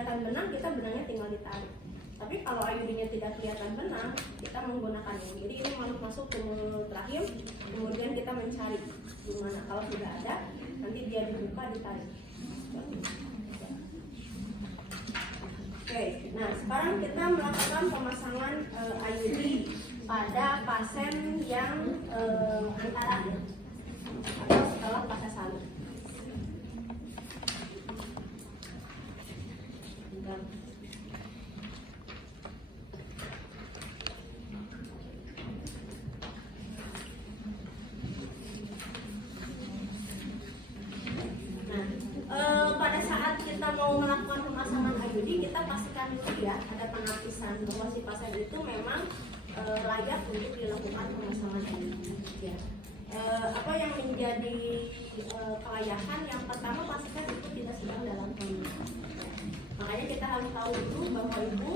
kelihatan benang, kita benangnya tinggal ditarik. Tapi kalau IUD-nya tidak kelihatan benang, kita menggunakan ini. Jadi ini masuk ke mulut rahim, kemudian kita mencari di mana. Kalau sudah ada, nanti dia dibuka, ditarik. Oke, nah sekarang kita melakukan pemasangan IUD pada pasien yang antara atau setelah fase salur. Pada saat kita mau melakukan pemasangan IUD, kita pastikan dulu ya ada penapisan bahwa si pasien itu memang layak untuk dilakukan pemasangan IUD. Ya. Apa yang menjadi kelayakan? Yang pertama pastikan itu tidak sedang dalam kandungan. Makanya kita harus tahu dulu bahwa ibu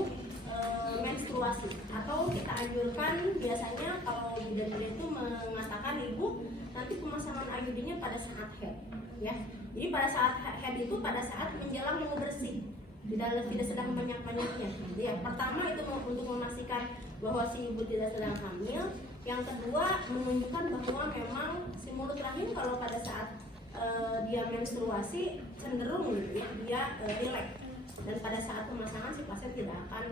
menstruasi, atau kita anjurkan biasanya kalau bidan itu mengatakan ibu nanti pemasangan IUD-nya pada saat head, ya. Jadi pada saat head itu pada saat menjelang mau bersih, tidak sedang banyak-banyaknya. Jadi yang pertama itu untuk memastikan bahwa si ibu tidak sedang hamil. Yang kedua menunjukkan bahwa memang si mulut rahim kalau pada saat dia menstruasi cenderung gitu ya, dia rileks. Dan pada saat pemasangan si pasien tidak akan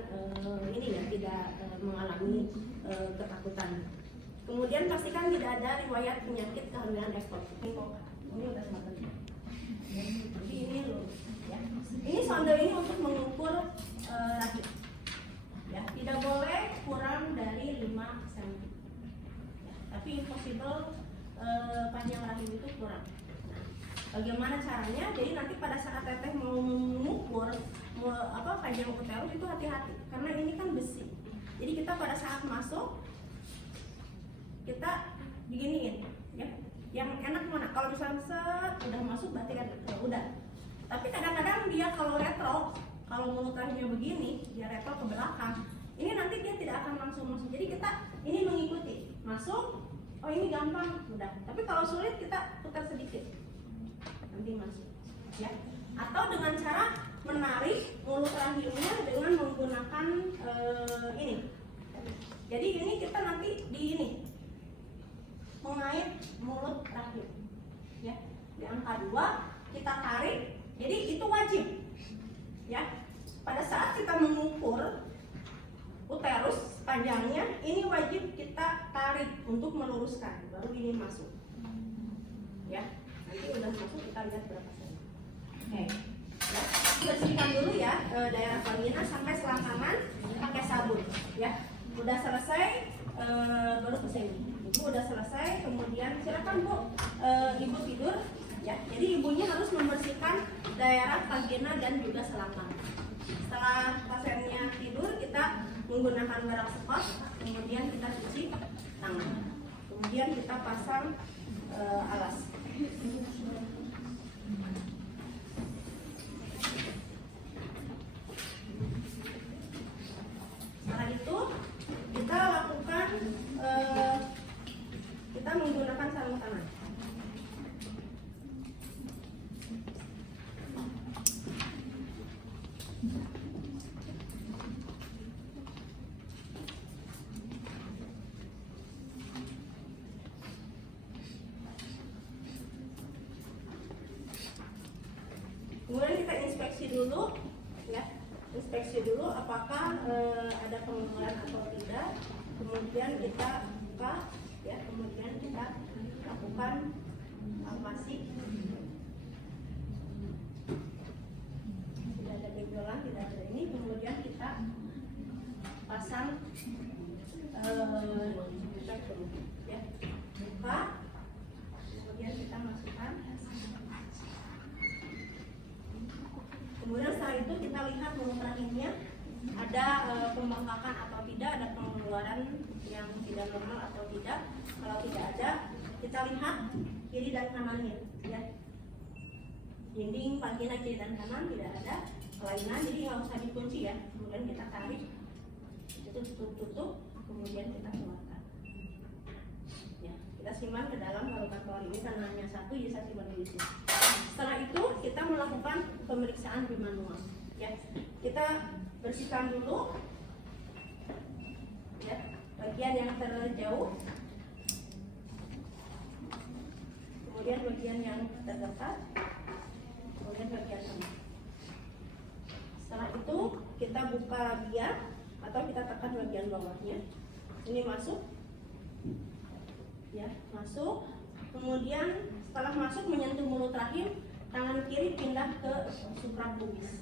tidak mengalami ketakutan. Kemudian pastikan tidak ada riwayat penyakit kehamilan ekstensif. Ini udah semakin. Jadi ini loh, ya. Ini sonde ini untuk mengukur rahim. Ya, tidak boleh kurang dari 5 cm. Ya, tapi impossible panjang rahim itu kurang. Bagaimana caranya? Jadi nanti pada saat teteh mau mengukur panjang uterus itu hati-hati karena ini kan besi. Jadi kita pada saat masuk kita diginiin, ya. Yang enak mana? Kalau misalnya udah masuk berarti kan ya udah. Tapi kadang-kadang dia kalau retro, kalau mulut rahimnya begini, dia retro ke belakang. Ini nanti dia tidak akan langsung masuk. Jadi kita ini mengikuti masuk. Oh ini gampang, udah. Tapi kalau sulit kita putar sedikit. Nanti masuk, ya. Atau dengan cara menarik mulut rahimnya dengan menggunakan ini. Jadi ini kita nanti di ini mengait mulut rahim, ya. Di angka 2 kita tarik. Jadi itu wajib, ya. Pada saat kita mengukur uterus panjangnya, ini wajib kita tarik untuk meluruskan, baru ini masuk, ya. Nanti udah masuk kita lihat berapa cm. Oke, ya. Bersihkan dulu ya daerah vagina sampai selangkangan pakai sabun, ya. Udah selesai baru ke sini. Ibu udah selesai, kemudian silakan Bu, ibu tidur, ya. Jadi ibunya harus membersihkan daerah vagina dan juga selangkang. Setelah pasiennya tidur, kita menggunakan berak sekot, kemudian kita cuci tangan, kemudian kita pasang alas. Setelah itu kita lakukan kita menggunakan sarung tangan. Kemudian kita inspeksi dulu, ya. Inspeksi dulu apakah ada kemungkinan atau tidak. Kemudian kita buka, ya. Kemudian kita lakukan palpasi. Tidak ada benjolan, tidak ada ini. Kemudian kita pasang ya. Buka. Kemudian kita masukkan. Kemudian setelah itu kita lihat mulut rahimnya ada pembengkakan atau tidak, ada pengeluaran yang tidak normal atau tidak. Kalau tidak ada, kita lihat kiri dan kanannya, ya. Dinding vagina kiri dan kanan tidak ada kelainan, jadi nggak usah dikunci ya. Kemudian kita tarik, itu tutup, kemudian kita keluarkan. Ya, kita simpan ke dalam larutan telur ini karena hanya satu, jadi saya simpan di sini. Setelah itu kita melakukan pemeriksaan di manual, ya. kita bersihkan dulu ya bagian yang terjauh, kemudian bagian yang terdekat, kemudian bagian tengah. Setelah itu kita buka labia atau kita tekan bagian bawahnya. Ini masuk, ya masuk. Kemudian setelah masuk menyentuh mulut rahim, tangan kiri pindah ke suprapubis,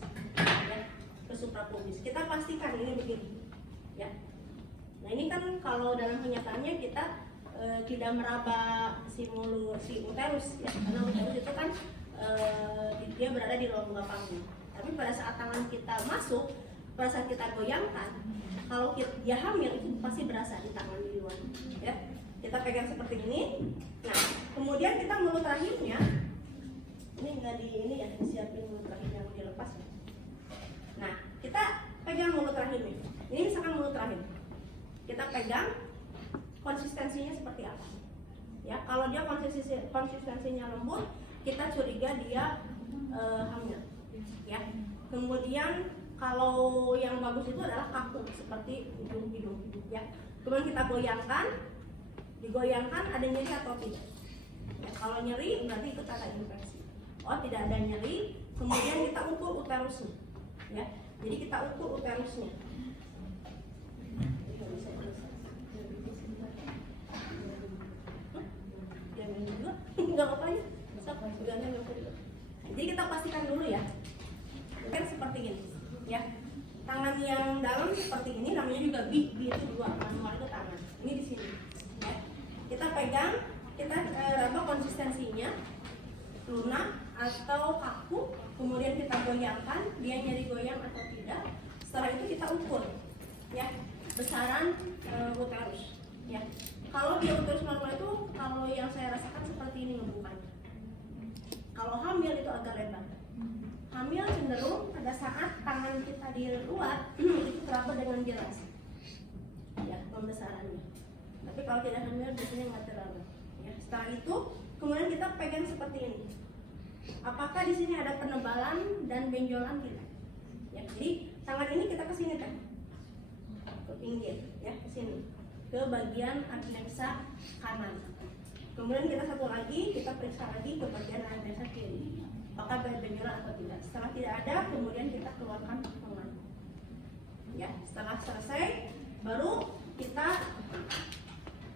ya, ke suprapubis. Kita pastikan ini begini, ya. Nah ini kan kalau dalam kenyataannya kita tidak meraba si uterus, ya, karena uterus itu kan dia berada di rongga panggung. Tapi pada saat tangan kita masuk, pada saat kita goyangkan, kalau dia hamil itu pasti berasa di tangan di luar, ya. Kita pegang seperti ini. Nah, kemudian kita mulut rahimnya, ini nggak di ini ya, siapin mulut rahim yang dilepas. Nah, kita pegang mulut rahimnya. Ini misalkan mulut rahim, kita pegang, konsistensinya seperti apa? Ya, kalau dia konsistensinya lembut, kita curiga dia hamil. Ya, kemudian kalau yang bagus itu adalah kaku seperti hidung, ya. Kemudian kita goyangkan, digoyangkan ada nyeri atau tidak. Ya, kalau nyeri berarti itu tanda infeksi. Oh tidak ada nyeri, kemudian kita ukur uterusnya, ya. Jadi kita ukur uterusnya. Enggak apa-apa ya. Jadi kita pastikan dulu ya. Kan seperti ini, ya. Tangan yang dalam seperti ini namanya juga B itu dua, manual itu tangan. Ini di sini. Ya. Kita pegang, kita raba konsistensinya lunak atau kaku, kemudian kita goyangkan, dia nyeri goyang atau tidak. Setelah itu kita ukur, ya, besaran uterus, ya. Kalau dia uterus normal itu, kalau yang saya rasakan seperti ini ngebukanya. Kalau hamil itu agak lebar. Hamil cenderung pada saat tangan kita di luar itu teraba dengan jelas, ya, pembesarannya. Tapi kalau tidak hamil biasanya nggak teraba. Ya, setelah itu kemudian kita pegang seperti ini. Apakah di sini ada penebalan dan benjolan tidak? Ya, jadi tangan ini kita ke sini kan, ke pinggir, ya, ke sini, ke bagian adneksa kanan. Kemudian kita satu lagi, kita periksa lagi ke bagian adneksa kiri. Apakah ada benjolan atau tidak? Setelah tidak ada, kemudian kita keluarkan tangan. Ya, setelah selesai, baru kita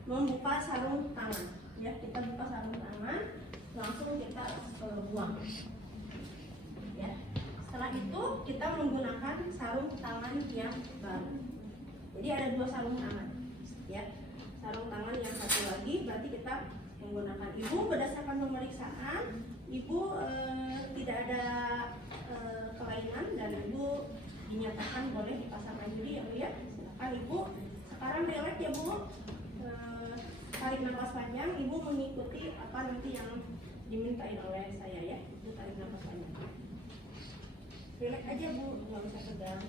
membuka sarung tangan. Ya, kita buka sarung tangan, langsung kita buang. Ya, setelah itu kita menggunakan sarung tangan yang baru. Jadi ada dua sarung tangan. Ya, sarung tangan yang satu lagi berarti kita menggunakan. Ibu berdasarkan pemeriksaan, ibu tidak ada kelainan dan ibu dinyatakan boleh dipasang IUD, ya Bu ya. Silakan ibu. Sekarang relax ya Bu. Tarik nafas panjang, ibu mengikuti apa nanti yang dimintain oleh saya ya. Ibu tarik nafas panjang. Relax aja Bu, nggak usah tegang.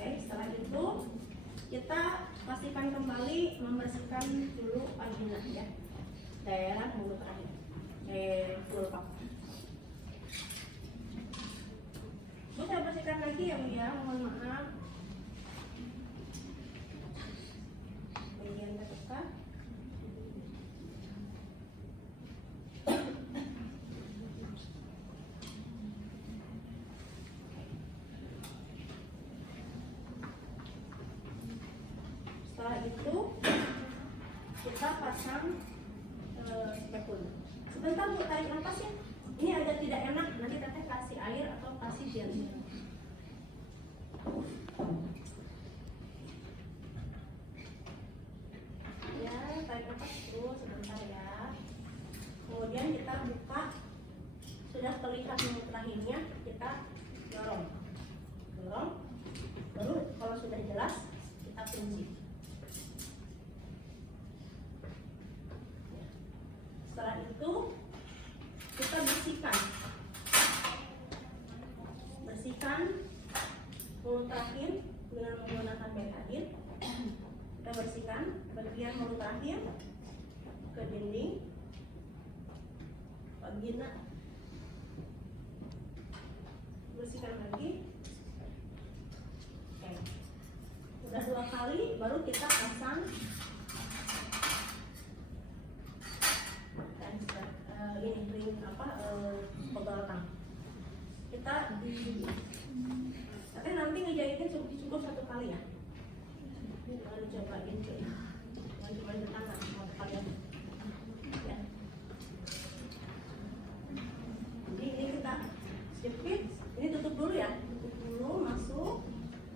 Oke, setelah itu kita pastikan kembali membersihkan dulu vagina ya, daerah mulut rahim, vulva. Bu, saya bersihkan lagi ya Bu ya, mohon maaf. Bagian terdekat. Setelah itu kita pasang spekul. Sebentar Bu, tarik nafas ya. Ini agak tidak enak, nanti teteh kasih air atau kasih gel. Ya, tarik nafas dulu sebentar ya. Kemudian kita buka, sudah terlihat mulut rahimnya, kita dorong, baru kalau sudah jelas kita kunci. Setelah itu kita bersihkan mulut rahim dengan menggunakan betadine. Kita bersihkan bagian mulut rahim ke dinding, Kak Gina. Bersihkan lagi. Oke. Udah 2 kali, baru kita pasang ini ring pegal tang. Kita tapi nanti ngejahitnya cukup 1 kali ya. Ini cobain cuy. Jangan cuma di tangan, mau kalian. Ya. Jadi ini kita jepit, ini tutup dulu ya. Tutup dulu, masuk.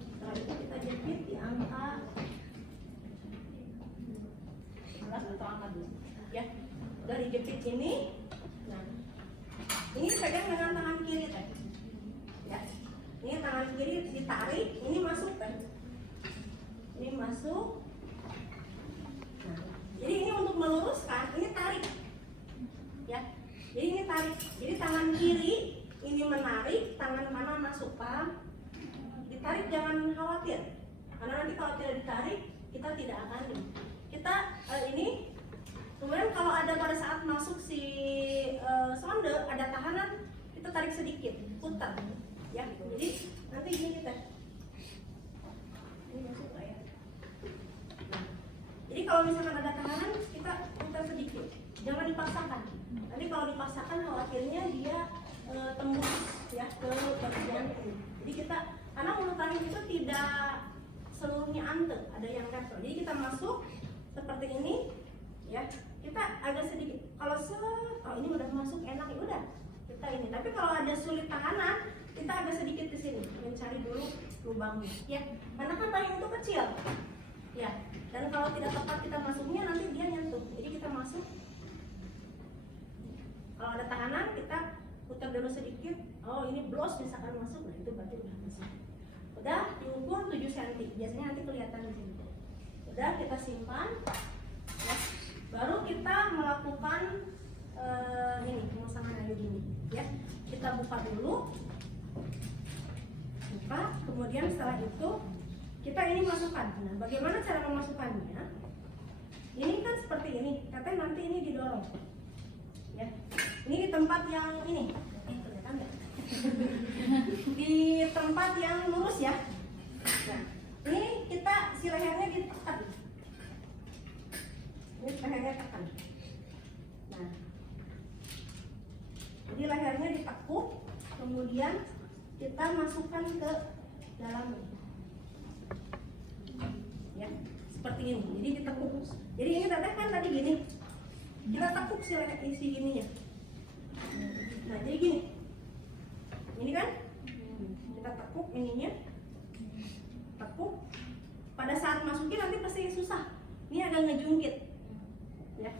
Setelah itu kita jepit di angka 11 atau angka 2. Ya. Udah dijepit ini. Nah. Ini pegang dengan tangan kiri teh. Ya. Ini tangan kiri ditarik, ini masuk kan? Ini masuk. Nah, jadi ini untuk meluruskan, ini tarik. Ya. Jadi ini tarik. Jadi tangan kiri ini menarik, tangan kanan masuk, paham? Ditarik, jangan khawatir. Karena nanti kalau tidak ditarik, kita tidak akan kita ini. Kemudian kalau ada pada saat masuk si sonde ada tahanan, kita tarik sedikit, putar. Ya, jadi nanti gini kita. Ini masuk nggak ya? Nah, jadi kalau misalkan ada tahanan, kita putar sedikit. Jangan dipaksakan. Nanti kalau dipaksakan, khawatirnya dia tembus ya ke bagian ini. Jadi kita, karena mulut taring itu tidak seluruhnya ante, ada yang level. Jadi kita masuk seperti ini, ya. Kita agak sedikit. Kalau ini udah masuk enak ya udah kita ini. Tapi kalau ada sulit tahanan, kita agak sedikit di sini mencari dulu lubangnya, ya. Karena kan taring itu kecil, ya. Dan kalau tidak tepat kita masuknya nanti dia nyentuh. Jadi kita masuk. Kalau ada tahanan kita putar dulu sedikit. Oh ini blos misalkan masuk, nah itu berarti udah masuk. Udah diukur 7 cm. Biasanya nanti kelihatan di sini. Udah kita simpan. Ya. Baru kita melakukan ini pemasangan kayu gini, ya. Kita buka dulu. Buka, kemudian setelah itu kita ini masukkan. Nah, bagaimana cara memasukkannya? Ini kan seperti ini. Katanya nanti ini didorong. Ya. Ini di tempat yang ini. Kelihatan nggak? Di tempat yang lurus ya. Nah, ini kita si lehernya ditekan. Ini lehernya tekan. Nah, jadi lehernya ditekuk, kemudian kita masukkan ke dalam. Ya, seperti ini. Jadi ditekuk. Jadi ini kan tadi gini. Kita tekuk si leher isi gininya. Nah, jadi gini. Ini kan kita tekuk ininya. Tekuk. Pada saat masukin nanti pasti susah. Ini agak ngejungkit. Ya.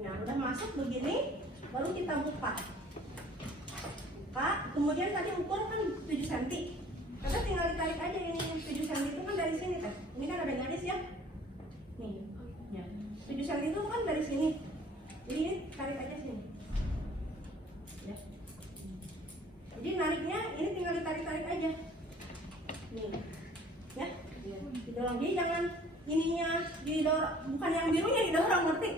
Nah, udah masuk begini, baru kita buka. Buka, kemudian tadi ukur kan 7 cm. Kita tinggal ditarik aja ini 7 cm itu kan dari sini kan. Ini kan ada garis ya. Nih. Ya. 7 cm itu kan dari sini. Jadi ini tarik aja sini. Ya. Jadi nariknya ini tinggal ditarik-tarik aja. Nih. Ya. Didorong. Jadi jangan ininya didorong, bukan yang birunya didorong, ngerti?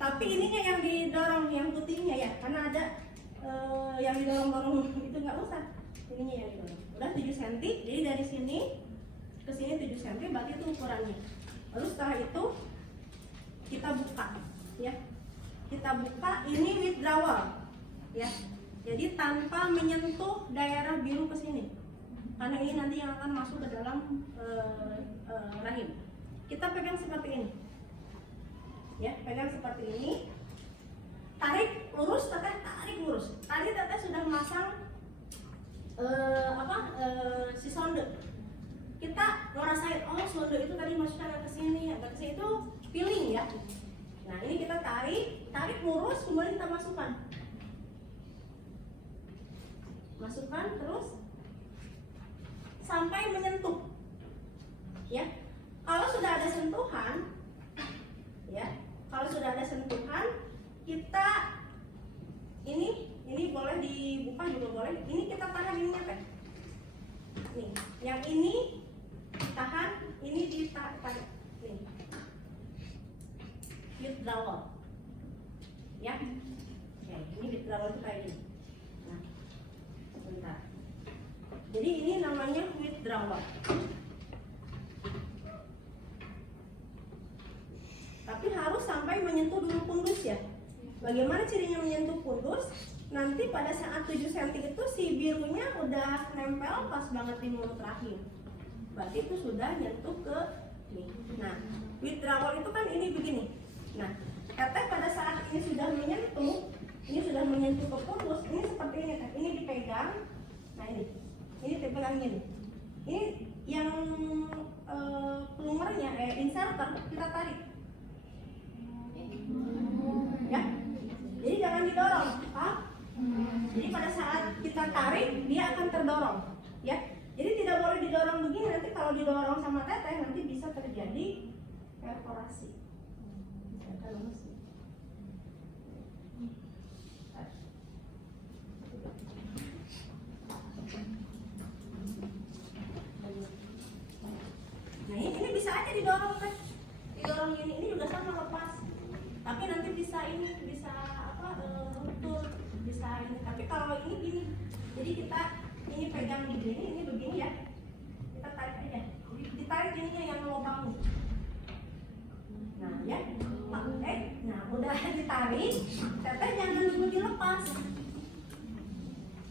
Tapi ininya yang didorong, yang putihnya ya, karena ada yang didorong-dorong itu nggak usah. Ininya yang didorong. Udah 7 cm, jadi dari sini ke sini 7 cm, berarti itu ukurannya. Lalu setelah itu kita buka, ya. Kita buka ini withdrawal, ya. Jadi tanpa menyentuh daerah biru ke sini. Karena ini nanti yang akan masuk ke dalam rahim. Kita pegang seperti ini, ya, pegang seperti ini. Tarik lurus, teteh tarik lurus. Tadi teteh sudah masang si sonde. Kita ngerasain, oh sonde itu tadi masukkan ke sini, agak ke sini, itu feeling ya. Nah ini kita tarik lurus, kemudian kita masukkan, terus sampai menyentuh, ya. Kalau sudah ada sentuhan, ya, kita ini boleh dibuka juga boleh. Ini kita tahan ininya teh. Nih, yang ini ditahan, ini ditahan. Nih, withdrawal, ya. Oke, ini withdrawal. withdrawal itu kayak gini. Nah, bentar. Jadi ini namanya withdrawal. Tapi harus sampai menyentuh dulu fundus ya. Bagaimana cirinya menyentuh fundus? Nanti pada saat 7 cm itu si birunya udah nempel pas banget di mulut rahim. Berarti itu sudah nyentuh ke ini. Nah, withdrawal itu kan ini begini. Nah, teteh pada saat ini sudah menyentuh ke fundus, ini seperti ini teh. Ini dipegang. Nah ini dipegang gini. Ini yang plumernya, inserter kita tarik. Ya, jadi jangan didorong, Pak. Jadi pada saat kita tarik dia akan terdorong, ya. Jadi tidak boleh didorong begini, nanti kalau didorong sama teteh nanti bisa terjadi perforasi. Nah ini bisa aja didorong kan, didorong ini juga sama lepas. Tapi nanti bisa luntur, bisa ini. Tapi kalau ini gini, jadi kita ini pegang begini, ini begini ya. Kita tarik aja, ditarik ininya yang lubang. Nah ya, nah udah ditarik, teteh jangan nunggu dilepas.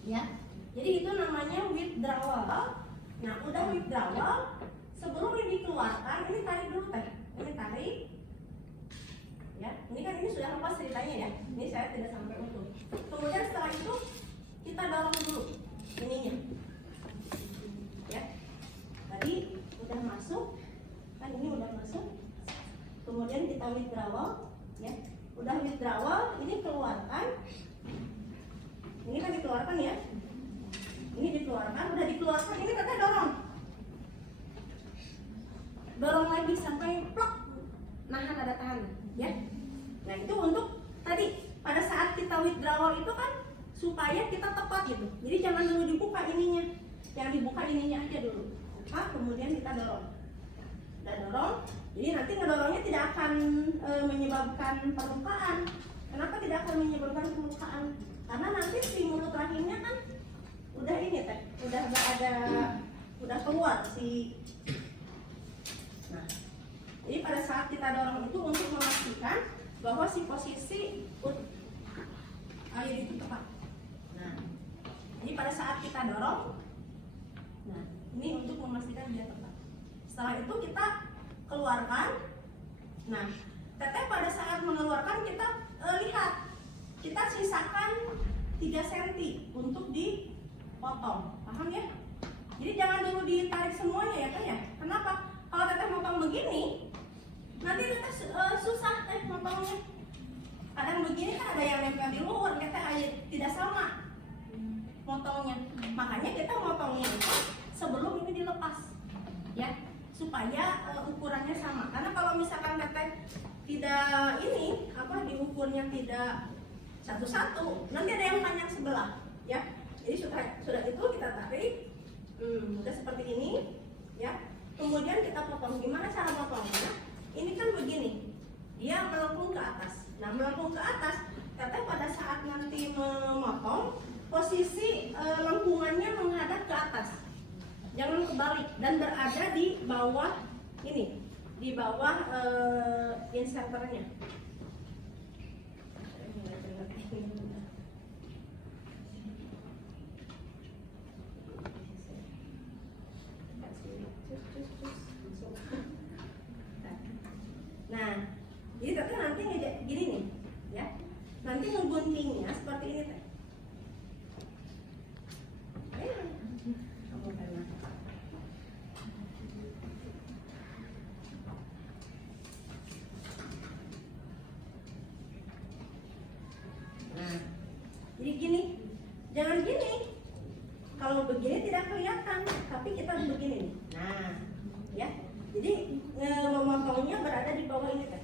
Ya, jadi itu namanya withdrawal. Nah udah withdrawal, sebelum ini dikeluarkan, ini tarik dulu teh, ini tarik. Ya, ini kan ini sudah lepas ceritanya ya. Ini saya tidak sampai utuh. Kemudian setelah itu kita dorong dulu ininya. Ya. Tadi udah masuk, kan ini udah masuk. Kemudian kita withdrawal, ya. Udah withdrawal, ini keluarkan. Ini kan dikeluarkan ya. Ini dikeluarkan, udah dikeluarkan, ini kita dorong. Dorong lagi sampai plok. Nahan, ada tahan, ya. Nah itu untuk tadi pada saat kita withdrawal itu kan supaya kita tepat gitu. Jadi jangan dulu dibuka ininya, yang dibuka ininya aja dulu. Buka, kemudian kita dorong. Udah dorong, jadi nanti ngedorongnya tidak akan menyebabkan perlukaan. Kenapa tidak akan menyebabkan perlukaan? Karena nanti si mulut rahimnya kan udah ini teh, udah keluar si. Nah, jadi pada saat kita dorong itu untuk memastikan bahwa si posisi air itu tepat. Nah, jadi pada saat kita dorong, nah ini untuk memastikan dia tepat. Setelah itu kita keluarkan. Nah, teteh pada saat mengeluarkan kita lihat, kita sisakan 3 cm untuk dipotong, paham ya? Jadi jangan dulu ditarik semuanya ya kan ya? Kenapa? Kalau teteh motong begini, nanti teteh susah teh motongnya. Kadang begini kan ada yang nempel di luar, teteh tidak sama motongnya. Makanya kita motongnya itu sebelum ini dilepas, ya, supaya ukurannya sama. Karena kalau misalkan teteh tidak diukurnya tidak satu-satu, nanti ada yang panjang sebelah, ya. Jadi sudah itu kita tarik, udah seperti ini, ya. Kemudian kita potong. Gimana cara potongnya? Ini kan begini, dia melengkung ke atas. Nah, melengkung ke atas, teteh pada saat nanti memotong, posisi lengkungannya menghadap ke atas, jangan kebalik, dan berada di bawah ini, di bawah inserternya. Nah, jadi teteh nanti gini nih, ya. Nanti ngeguntingnya seperti ini teh. Nah, jadi gini, jangan gini. Kalau begini tidak kelihatan, tapi kita begini nih. Nah, ya. Jadi memotongnya berada di bawah ini teh.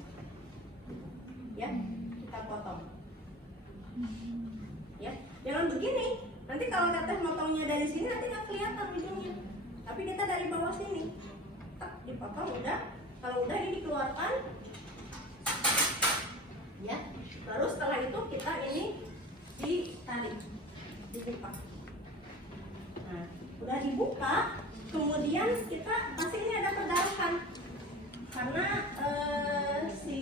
Ya, kita potong. Ya, jangan begini. Nanti kalau teteh motongnya dari sini nanti nggak kelihatan ujungnya. Tapi kita dari bawah sini, tak dipotong udah. Kalau udah ini dikeluarkan, ya. Lalu setelah itu kita ini tarik, dibuka. Nah, udah dibuka, kemudian kita pasti ini ada perdarahan karena si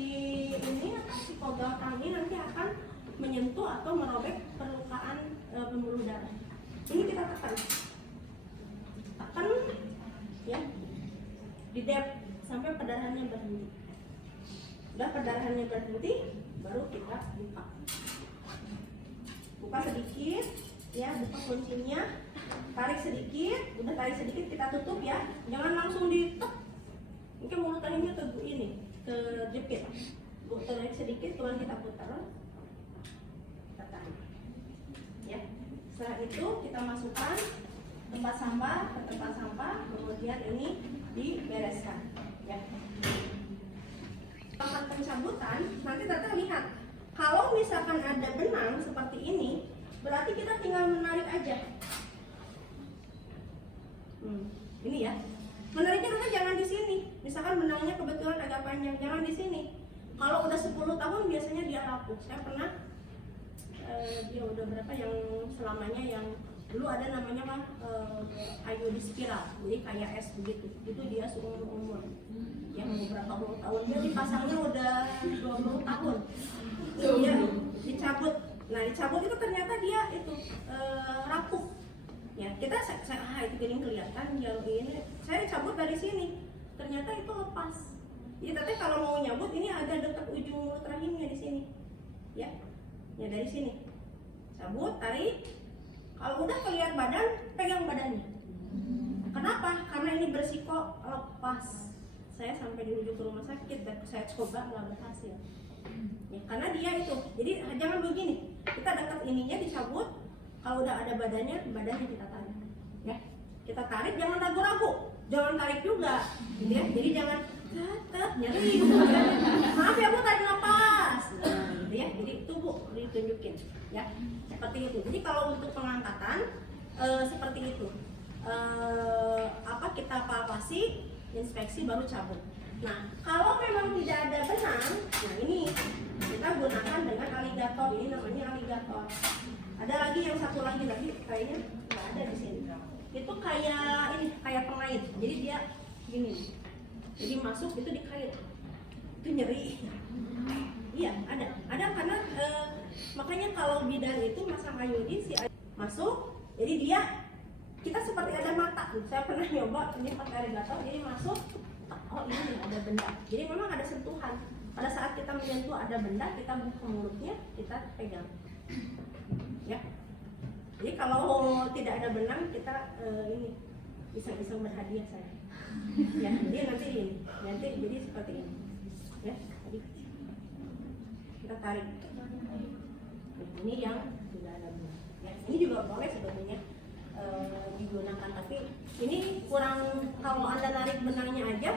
pogam ini nanti akan menyentuh atau merobek perlukaan pembuluh darah. Ini kita tekan ya, di depth sampai perdarahannya berhenti. Udah perdarahannya berhenti, baru kita buka sedikit ya, buka kuncinya, tarik sedikit, udah tarik sedikit kita tutup ya, jangan langsung ditek. Mungkin mulut taringnya ke jepit, tarik sedikit, kemudian kita putar, kita tarik ya. Setelah itu kita masukkan tempat sampah ke tempat sampah, kemudian ini dibereskan ya. Tempat pencabutan nanti Tata lihat, kalau misalkan ada benang seperti ini, berarti kita tinggal menarik aja. Ini ya, menariknya Tata jangan di sini. Misalkan benangnya kebetulan agak panjang, jangan di sini. Kalau udah 10 tahun biasanya dia rapuh. Saya pernah dia udah berapa yang selamanya, yang dulu ada namanya mah kayu di spiral, jadi kayak es begitu. Itu dia seumur yang beberapa puluh tahun, dia dipasangnya udah 20 tahun. Dia dicabut. Nah, dicabut itu ternyata dia itu rapuh. Ya, kita itu gini kelihatan jauh ini. Saya dicabut dari sini. Ternyata itu lepas. Jadi tapi kalau mau nyabut ini agak dekat ujung mulut rahimnya di sini. Ya. Ya dari sini. Cabut, tarik. Kalau udah kelihatan badan, pegang badannya. Kenapa? Karena ini bersiko lepas. Saya sampai di ujung rumah sakit dan saya coba nggak berhasil. Ya, karena dia itu. Jadi jangan begini. Kita dekat ininya dicabut. Kalau udah ada badannya kita tarik. Ya. Kita tarik, jangan ragu-ragu. Jangan tarik juga. Ya. Jadi jangan nyeri. Maaf ya Bu, tarik nafas. Gitu ya. Jadi itu Bu ditunjukin. Ya. Seperti itu. Jadi kalau untuk pengangkatan seperti itu. Kita palpasi, inspeksi, baru cabut. Nah, kalau memang tidak ada benang, nah ini kita gunakan dengan aligator. Ini namanya aligator. Ada lagi yang satu lagi kayaknya nggak ada di sini. Itu kayak pengait. Jadi dia gini. Jadi masuk itu dikait. Itu nyeri. Iya, ada karena makanya kalau bidan itu masang iodin masuk, jadi dia kita seperti ada mata. Saya pernah nyoba ini pakai aligator, jadi masuk. Oh ini ada benda. Jadi memang ada sentuhan. Pada saat kita menyentuh ada benda, kita buka mulutnya, kita pegang. Ya. Jadi kalau tidak ada benang, kita ini iseng-iseng berhadiah saya. Ya, jadi nanti jadi seperti ini. Ya, tadi kita tarik. Ini yang tidak ada benang. Ya, ini juga boleh sebetulnya digunakan, tapi ini kurang, kalau Anda narik benangnya aja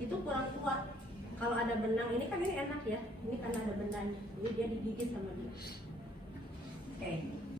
itu kurang kuat. Kalau ada benang ini kan ini enak ya, ini karena ada benangnya, jadi dia digigit sama dia. Oke.